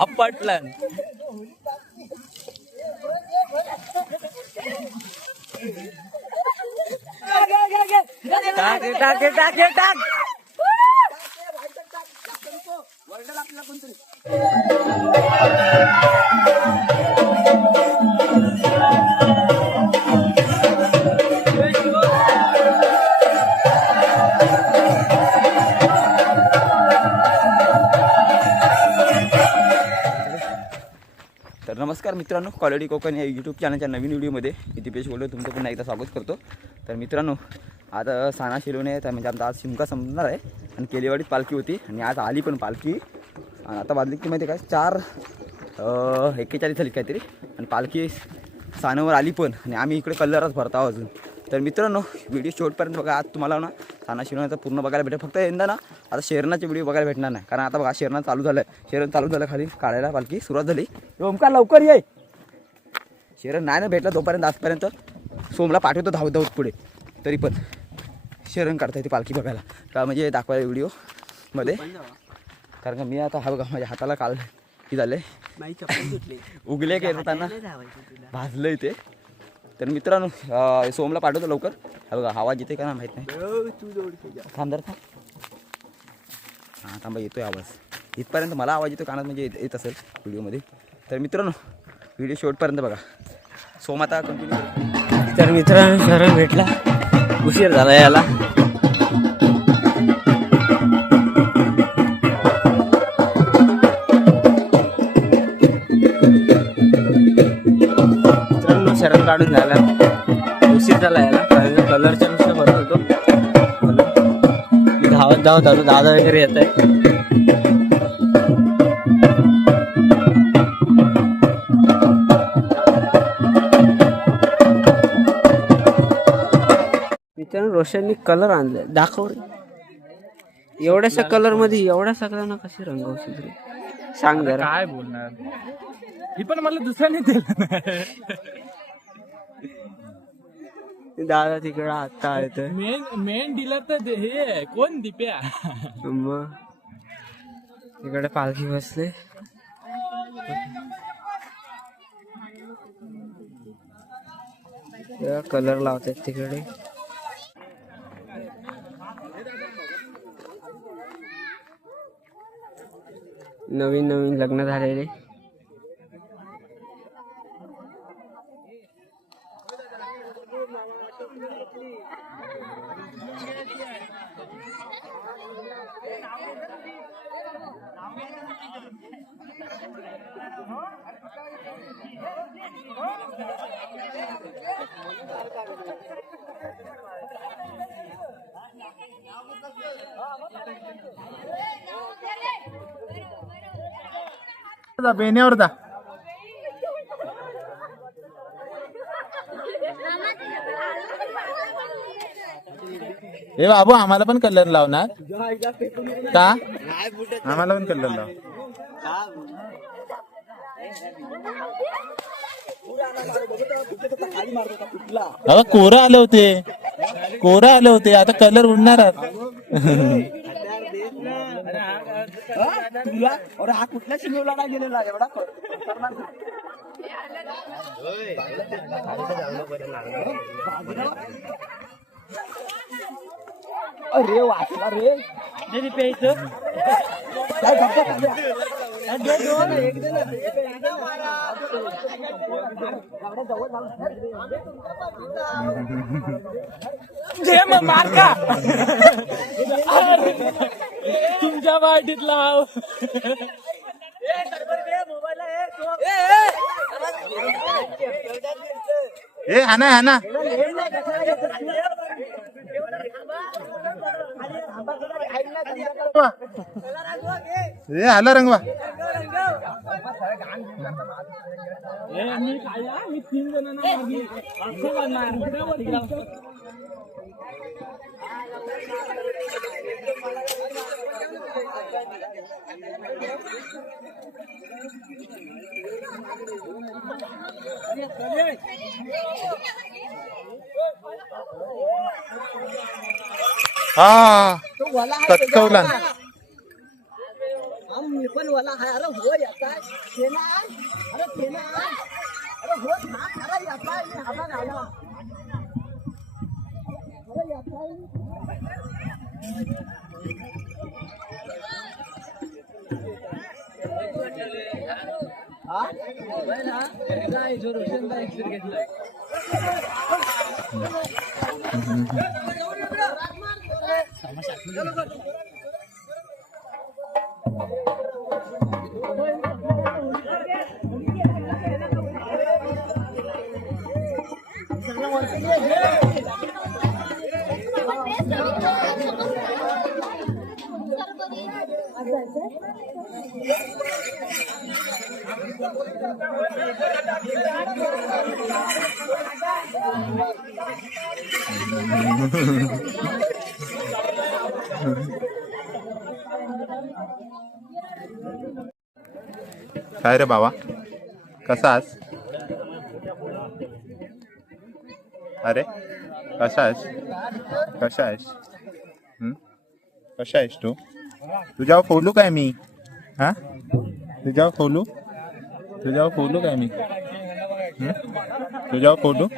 आपटलं टाक टाक टाक टाक तर नमस्कार मित्रांनो, क्वालिटी कोकण या यूट्यूब चॅनलच्या नवीन व्हिडिओमध्ये मी दीपेश बोलतो. तुमचं पुन्हा एकदा स्वागत करतो. तर मित्रांनो, आता साना शिलवणे तर म्हणजे आमचा आज शिमका संपणार आहे आणि केलेवाडीत पालखी होती आणि आज आली पण पालखी. आता वाजली की माहिती काय 4:41 झाली काहीतरी आणि पालखी सानावर आली पण आणि आम्ही इकडे कल्लरच भरता अजून. तर मित्रांनो, व्हिडिओ शेवटपर्यंत बघा. आज तुम्हाला ना साना शिलवण्याचा पूर्ण बघायला भेटेल. फक्त यंदा ना आता शेरणाचे व्हिडिओ बघायला भेटणार नाही, कारण आता बघा शेरणा चालू झालं आहे. शेरण चालू झालं, खाली काढायला पालखी सुरुवात झाली. ओमकार लवकर ये. शेरण नाही ना भेटलं तोपर्यंत आजपर्यंत सोमला पाठवतो धावत धावत पुढे. तरी पण शेरण काढता येते पालखी बघायला का म्हणजे दाखवायला व्हिडिओमध्ये. कारण का मी आता हा बघा माझ्या हाताला काल की झाले उगले येताना भाजलं इथे. तर मित्रांनो, सोमला पाठवतो लवकर. हा बघा आवाज येते का ना माहीत नाही. थांब जरा थांब. हां थांबा, येतोय आवाज. इथपर्यंत मला आवाज येतो कानात, म्हणजे येत असेल व्हिडिओमध्ये. तर मित्रांनो, व्हिडिओ शेवटपर्यंत बघा. सोम आता कंटिन्यू. तर मित्रांनो, शरण भेटला, उशीर झाला याला. मित्रांनो, शरण काढून झाला, उशीर झाला याला. कारण कलरच्या नुसतं भरत होतो, धावत धावत आलो. दादा वगैरे येत आहे. मित्रांनो, रोशननी कलर आणलाय, दाखव रे. एवढ्याशा कलर मध्ये एवढ्या सगळ्यांना कशी रंगवशील रे, सांग जरा. काय बोलणार, ही पण मला दुसऱ्याने दिलं. दादा तिकडे आता येत. मेन डीलर तर हे कोण दिप्या. मग तिकडे पालखी बसले. कलर लावतात तिकडे. नवीन नवीन लग्न झालेले. बेण्यावर जा. हे बाबू, आम्हाला पण कलर लावणार का? आम्हाला पण कलर लाव. कोरं आले होते, कोरं आले होते, आता कलर उडणार. तुला हा कुठल्या शिमला नाही गेलेला एवढा. अरे वाचला रे. मार का तुमच्या वाटीत लाव. ए हाना हाना. ए आला रंगवा. मी 3 जणांना हा तो वाला आहे कचकवला. त्याच्यावर. हा, मी पण वाला आहे. अरे हो याचा तेना अरे तेना अरे हो हा खरा याचा मी हाता घाला अरे याचा काय रे बाबा कसास? अरे कसास? कसा आहेस? कसा आहेस तू? तुझ्यावर फोलू काय मी? हा तुझ्यावर फोलू? तुझ्यावर फोलू काय मी? तुझ्यावर फोलू?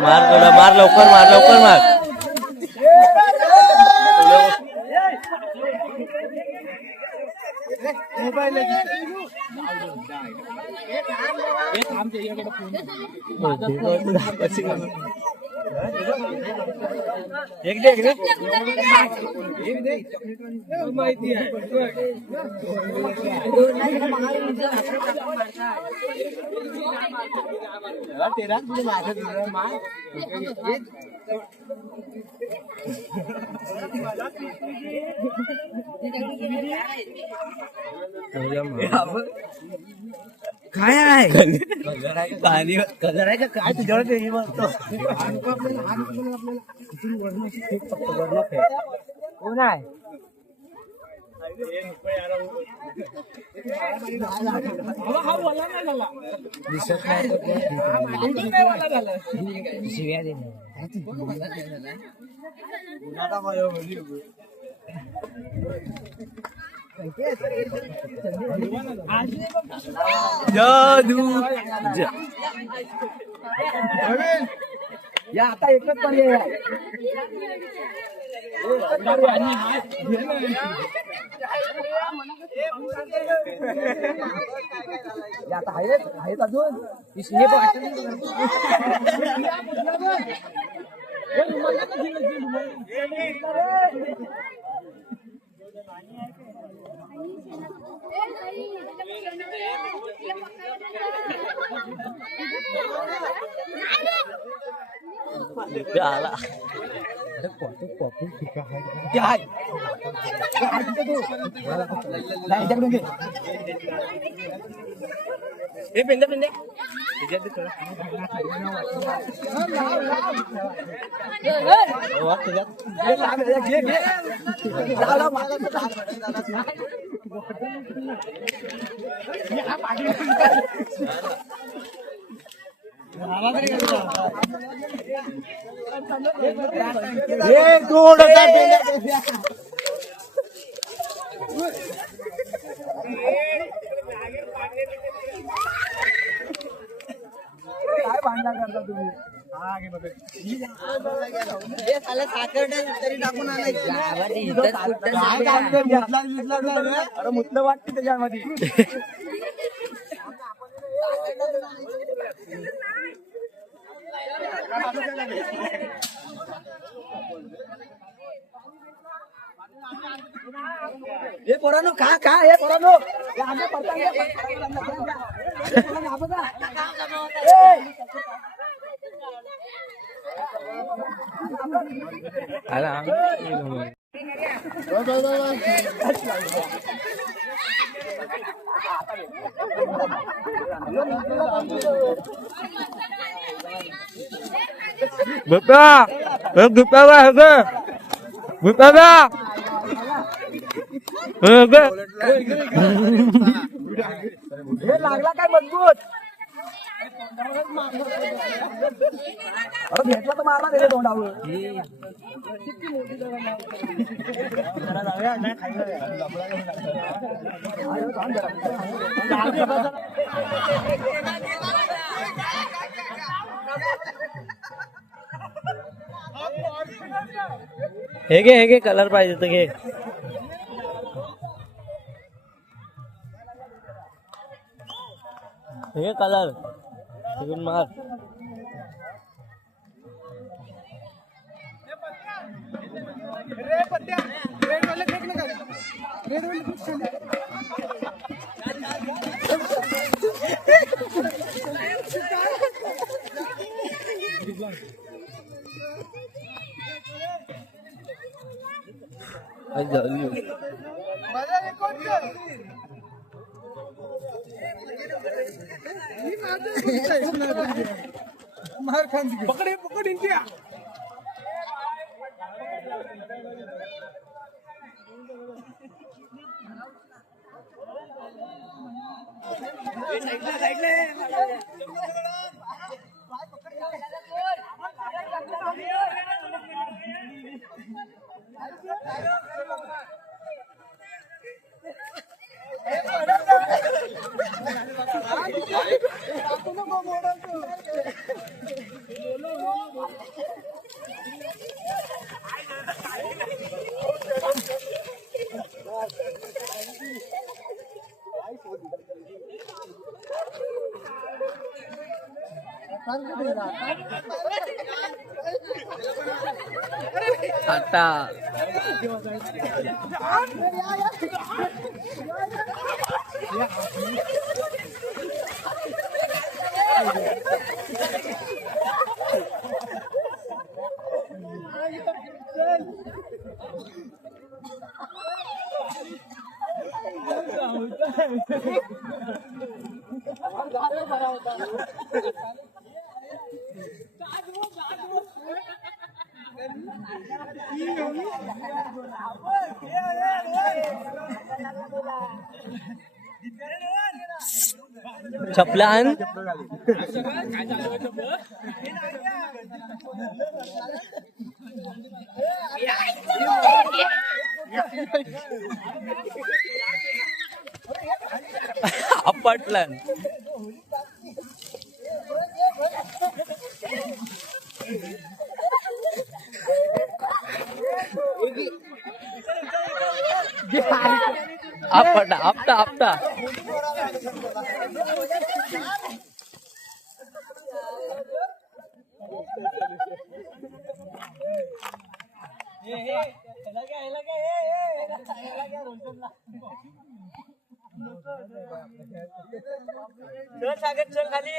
मार थोडा, मार लवकर, मार लवकर, मार. काय आहे पाणी कलर आहे का काय तुझ्यावर हे म्हणतो कोण आहे दिसत शिव्या दे या आता एकच पर्याय आहे या आता आहेत अजून हे आला पिंडे पिंडे काय भांडणं करता तुम्ही तरी टाकून आणायचं अरे मुतलं वाटते त्याच्यामध्ये हे पोरांनो का हे पोरांनो हे लागला काय मजबूत अरे भेटला तर मारला त्याच्या तोंडावर हे घे कलर पाहिजे तर घे हे कलर तिकडून मार पकड़े पकड़ इंडिया आता छपलान आपटलन आपटा आपटा आपटा चल खाली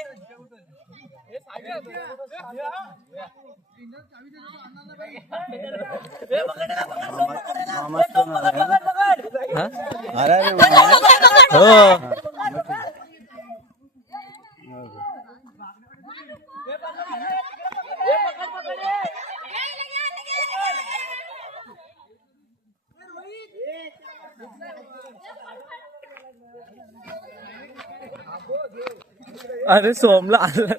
अरे सोमला आलं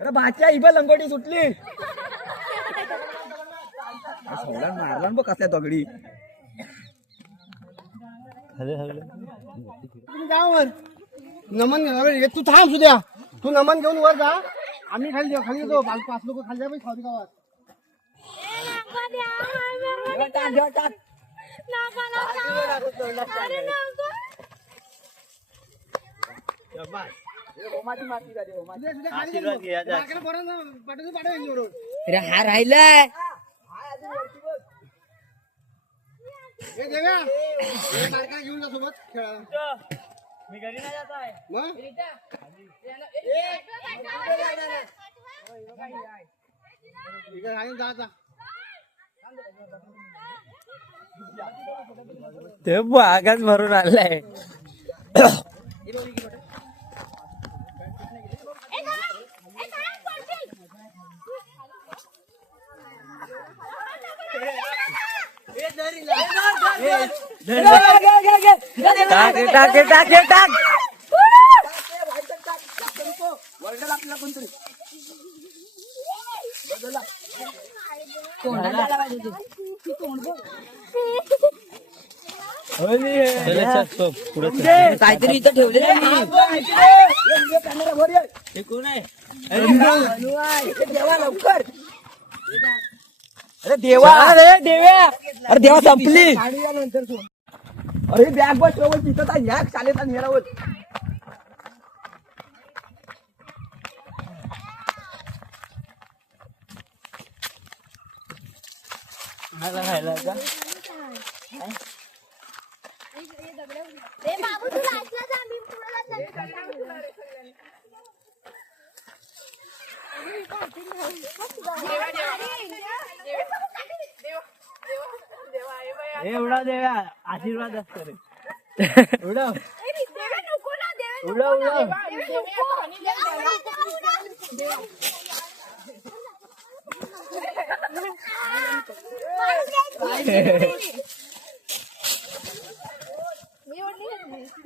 अरे बाच्या इबा लंगोटी सुटली मारला बघ कसल्या दगडी गावावर नमन घ्या तू थांब सुद्या तू नमन घेऊन वर जा आम्ही खाली खाली येतो पाच लोक खाली जा खाली गावात अरे हा राहिलाय घेऊन जा सोबत खेळा मी घरी नाही जात आहे ते बागाच भरून आलाय टाक टाक टाक टाक काहीतरी इथं ठेवले कोण आहे देवा लवकर अरे देवा अरे देव्या अरे देवा संपली अरे बॅग बस तिथं या चालेल नेरावत बाबू तुला ऐकलं जा मी पुढे एवढा देवा आशीर्वाद असतो रे एवढा देवे नको ना देवे उडव, उडव. मी ओढली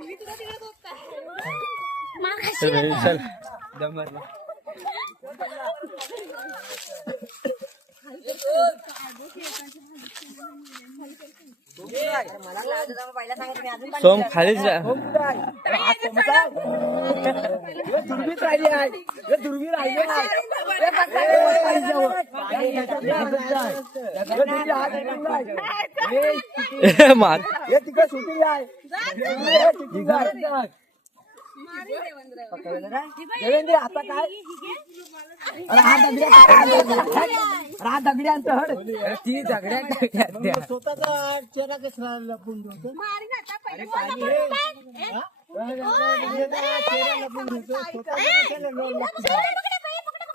मी तुला तिकडे बघता चल दमर सोम खालीच जा. दुर्बीत राहिली आहे दुर्बी राहिली मार तिकडे शूटिंग आहे देवेंद्र आता काय अरे हा दगडी आणतो हड ती दगड्यात स्वतःचा चेहरा कसा लपून ठेवतो मारी आता पहिले चेहरा लपून ठेवतो स्वतःचा कशाला लपून ठेवतो?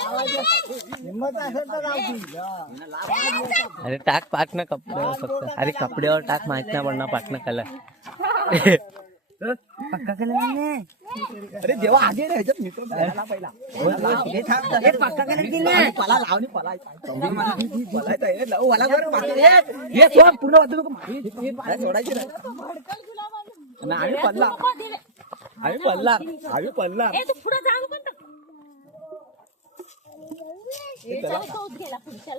हिम्मत असेल तर राहू दे. अरे टाक पाटणं कपड्यावर फक्त. अरे कपड्यावर टाक माहित नाही पडणार पाटणं कलर. पक्का केलं नाही अरे देवा आगे रे ह्याच्यात मित्र पहिला पक्का केलं पला लावणी हे सोड पूर्ण वाजू नको सोडायची नाही आम्ही पडला आम्ही पडला ए तू पुढे जाऊ पण चल कौत गेला पुढे चल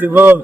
शुभम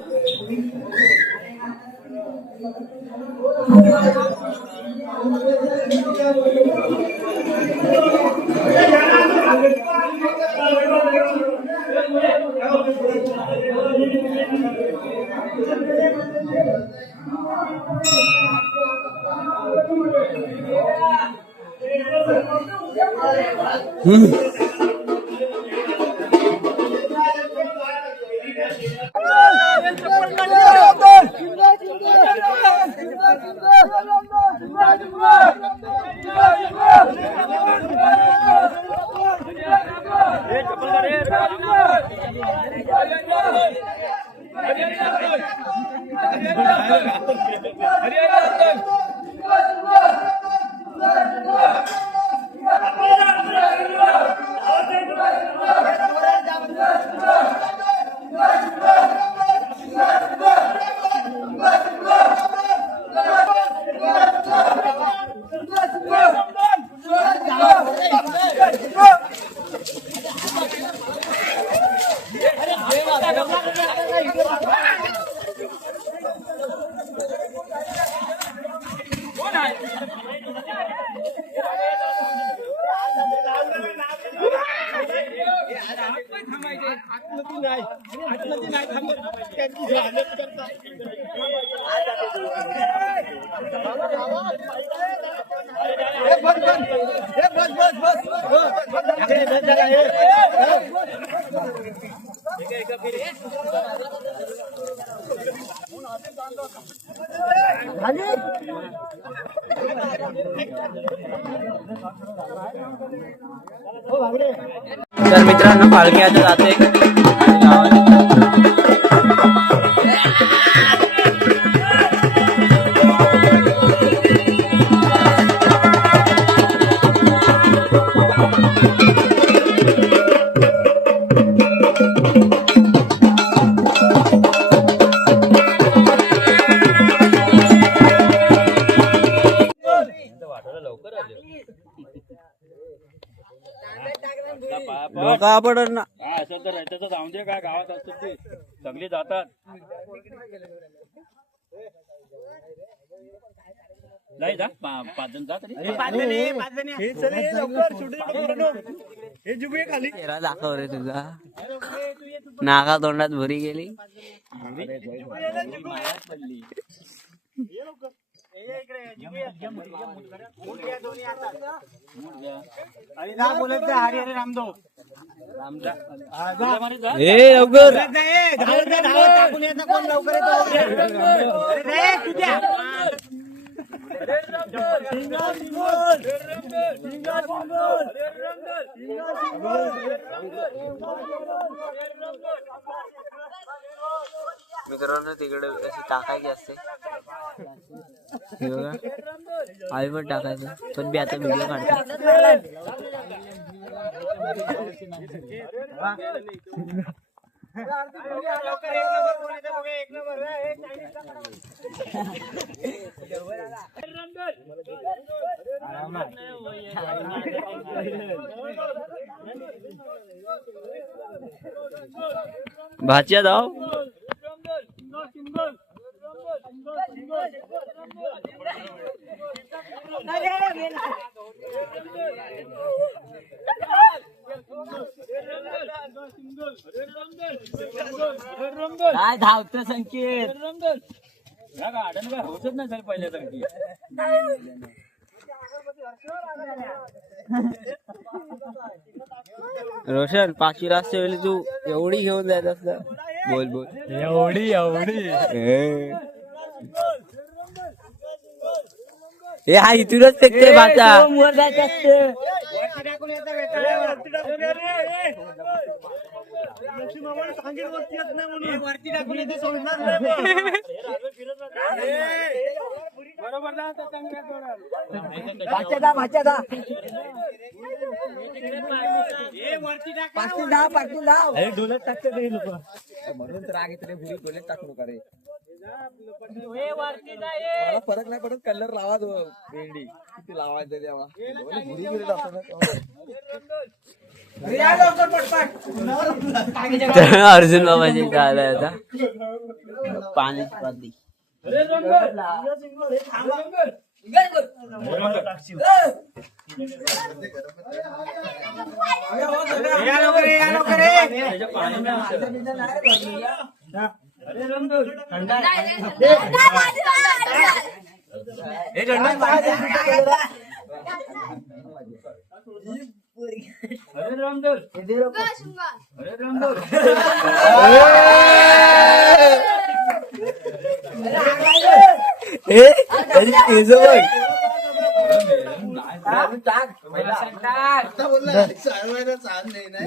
तर मित्रांनो पालखी आता जाते डोका पडत ना. काय असेल तर त्याचं जाऊन दे. काय गावात असतात ते सगळी जातात. नाही जा 5 जण जा तरी. चेहरा दाखव रे तुझा. नाका तोंडात भरी गेली. ए लवकर मित्रांनो तिकडे अशी टाकायची असते. हे बघा आई पण टाकायचं पण मी आता व्हिडिओ काढतो. भाच्या जाओ. काय धावतं संकेत. या गार्डन काय होतच नाही सर पहिल्यासारखी. रोशन 5 रास्ते वेळी तू एवढी घेऊन जायचं असतं. बोल बोल. एवढी हे हा इथूनच फेकते भाचा. म्हणून तर आगी तरी भुरी डोल्यात टाकू नका रे. मला फरक नाही पडत. कलर लावा तो भेंडी किती लावायचं तेव्हा भुरी भुरी अर्जुन बाबाजी आलाय आता पाण्याची बादली.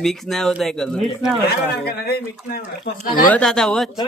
मिक्स नाही होत आहे कलर. होत आता होत.